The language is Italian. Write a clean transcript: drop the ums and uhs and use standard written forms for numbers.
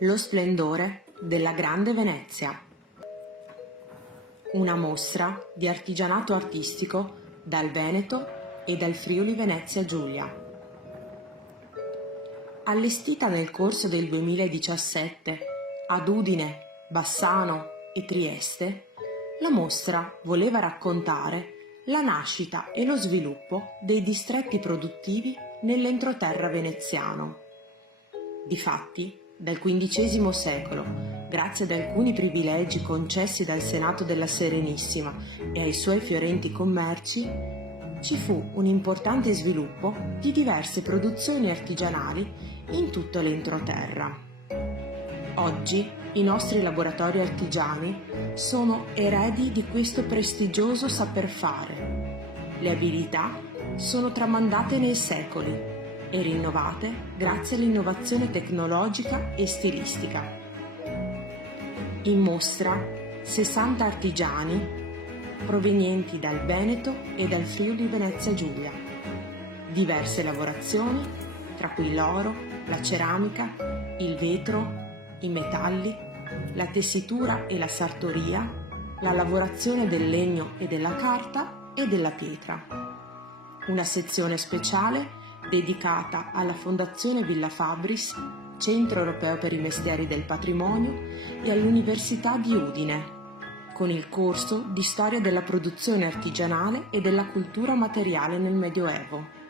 Lo splendore della Grande Venezia. Una mostra di artigianato artistico dal Veneto e dal Friuli Venezia Giulia. Allestita nel corso del 2017 ad Udine, Bassano e Trieste, la mostra voleva raccontare la nascita e lo sviluppo dei distretti produttivi nell'entroterra veneziano. Difatti, dal XV secolo, grazie ad alcuni privilegi concessi dal Senato della Serenissima e ai suoi fiorenti commerci, ci fu un importante sviluppo di diverse produzioni artigianali in tutto l'entroterra. Oggi i nostri laboratori artigiani sono eredi di questo prestigioso saper fare. Le abilità sono tramandate nei secoli e rinnovate grazie all'innovazione tecnologica e stilistica. In mostra 60 artigiani provenienti dal Veneto e dal Friuli Venezia Giulia. Diverse lavorazioni, tra cui l'oro, la ceramica, il vetro, i metalli, la tessitura e la sartoria, la lavorazione del legno e della carta e della pietra. Una sezione speciale dedicata alla Fondazione Villa Fabris, Centro Europeo per i Mestieri del Patrimonio, e all'Università di Udine, con il corso di Storia della produzione artigianale e della cultura materiale nel Medioevo.